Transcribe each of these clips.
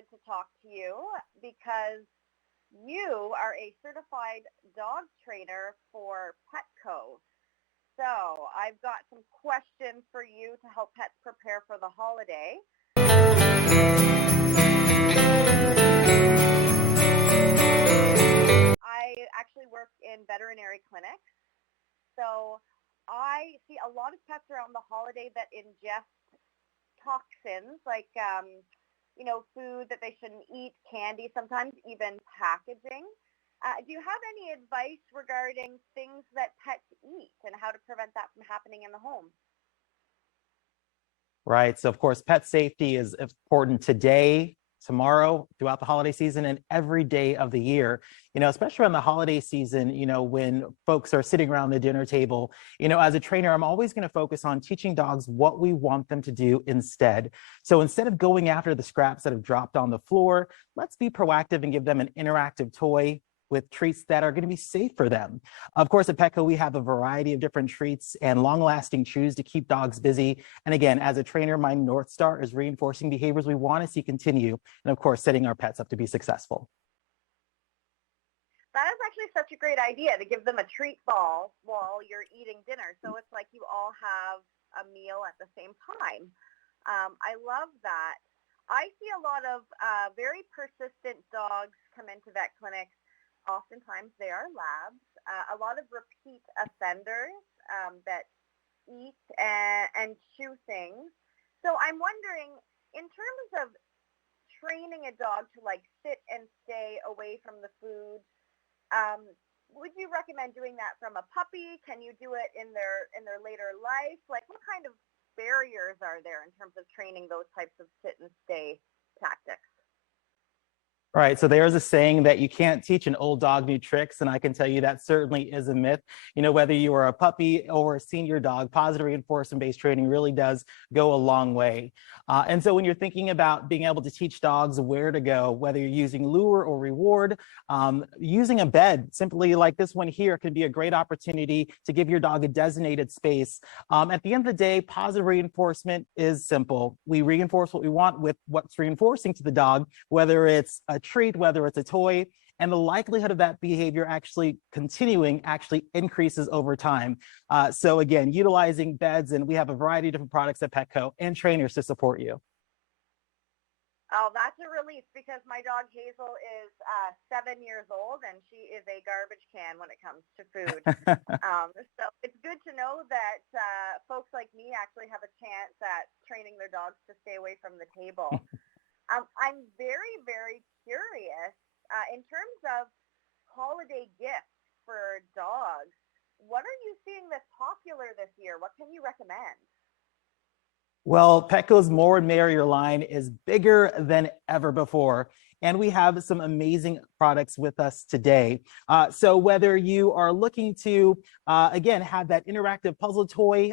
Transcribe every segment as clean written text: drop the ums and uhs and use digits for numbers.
excited to talk to you because you are a certified dog trainer for Petco. So I've got some questions for you to help pets prepare for the holiday. I actually work in veterinary clinics. So I see a lot of pets around the holiday that ingest toxins like, food that they shouldn't eat, candy, sometimes even packaging. Do you have any advice regarding things that pets eat and how to prevent that from happening in the home? Right. So, of course, pet safety is important today, tomorrow, throughout the holiday season, and every day of the year. Especially around the holiday season, when folks are sitting around the dinner table, as a trainer, I'm always going to focus on teaching dogs what we want them to do instead. So instead of going after the scraps that have dropped on the floor, let's be proactive and give them an interactive toy with treats that are going to be safe for them. Of course, at Petco, we have a variety of different treats and long-lasting chews to keep dogs busy. And again, as a trainer, my North Star is reinforcing behaviors we want to see continue, and of course, setting our pets up to be successful. That is actually such a great idea to give them a treat ball while you're eating dinner. So it's like you all have a meal at the same time. I love that. I see a lot of very persistent dogs come into vet clinics. Oftentimes they are labs, a lot of repeat offenders that eat and chew things. So I'm wondering, in terms of training a dog to sit and stay away from the food, would you recommend doing that from a puppy? Can you do it in their later life? Like, what kind of barriers are there in terms of training those types of sit and stay tactics? All right, so there's a saying that you can't teach an old dog new tricks, and I can tell you that certainly is a myth. Whether you are a puppy or a senior dog, positive reinforcement-based training really does go a long way. And so when you're thinking about being able to teach dogs where to go, whether you're using lure or reward, using a bed, simply like this one here, can be a great opportunity to give your dog a designated space. At the end of the day, positive reinforcement is simple. We reinforce what we want with what's reinforcing to the dog, whether it's a treat, whether it's a toy, and the likelihood of that behavior actually continuing actually increases over time. So again, utilizing beds, and we have a variety of different products at Petco and trainers to support you. Oh, that's a relief because my dog Hazel is 7 years old and she is a garbage can when it comes to food. So it's good to know that folks like me actually have a chance at training their dogs to stay away from the table. I'm very, very curious in terms of holiday gifts for dogs. What are you seeing that's popular this year? What can you recommend? Well, Petco's More and Merrier line is bigger than ever before, and we have some amazing products with us today. So whether you are looking to, again, have that interactive puzzle toy,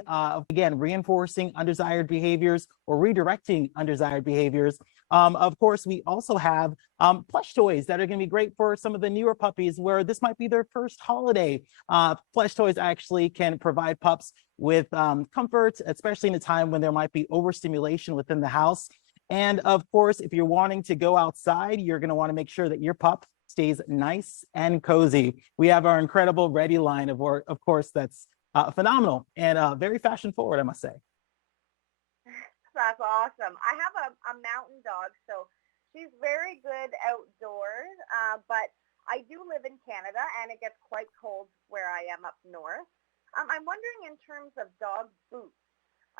again, reinforcing undesired behaviors or redirecting undesired behaviors, of course, we also have plush toys that are going to be great for some of the newer puppies where this might be their first holiday. Plush toys actually can provide pups with comfort, especially in a time when there might be overstimulation within the house. And of course, if you're wanting to go outside, you're going to want to make sure that your pup stays nice and cozy. We have our incredible Ready line, of course, that's phenomenal and very fashion forward, I must say. That's awesome. I have a mountain dog, so she's very good outdoors, but I do live in Canada, and it gets quite cold where I am up north. I'm wondering in terms of dog boots.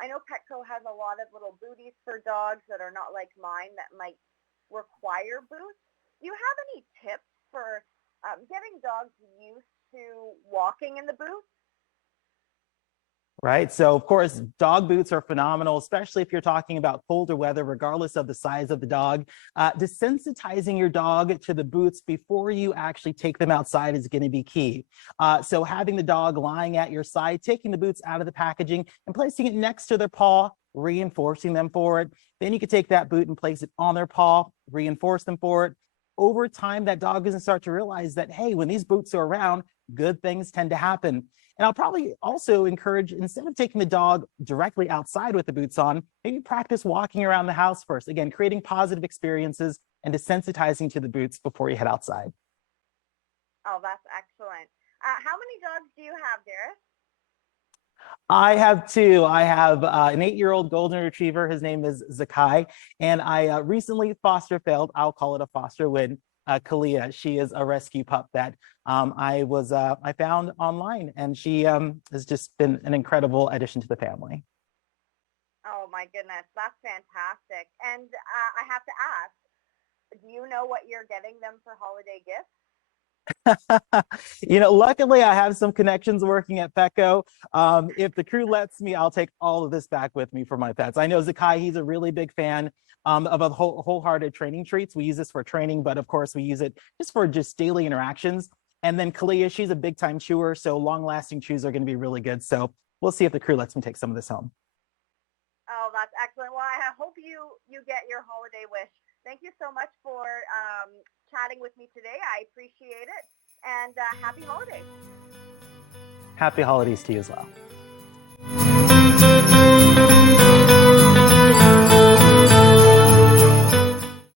I know Petco has a lot of little booties for dogs that are not like mine that might require boots. Do you have any tips for getting dogs used to walking in the boots? Right. So, of course, dog boots are phenomenal, especially if you're talking about colder weather, regardless of the size of the dog. Desensitizing your dog to the boots before you actually take them outside is going to be key. So having the dog lying at your side, taking the boots out of the packaging and placing it next to their paw, reinforcing them for it. Then you can take that boot and place it on their paw, reinforce them for it. over time, that dog is going to start to realize that, hey, when these boots are around, good things tend to happen. And I'll probably also encourage, instead of taking the dog directly outside with the boots on, maybe practice walking around the house first. Again, creating positive experiences and desensitizing to the boots before you head outside. Oh, that's excellent. How many dogs do you have, Darris? I have two. I have an 8-year-old golden retriever. His name is Zakai. And I recently foster failed. I'll call it a foster win. Kalia. She is a rescue pup that I found online, and she has just been an incredible addition to the family. Oh my goodness, that's fantastic. And I have to ask, do you know what you're getting them for holiday gifts? Luckily I have some connections working at Petco. If the crew lets me, I'll take all of this back with me for my pets. I know Zakai, he's a really big fan of a wholehearted training treats. We use this for training, but of course we use it just for daily interactions. And then Kalia, she's a big time chewer, so long lasting chews are going to be really good. So we'll see if the crew lets me take some of this home. Oh, that's excellent. Well, I hope you get your holiday wish. Thank you so much for chatting with me today. I appreciate it. And happy holidays. Happy holidays to you as well.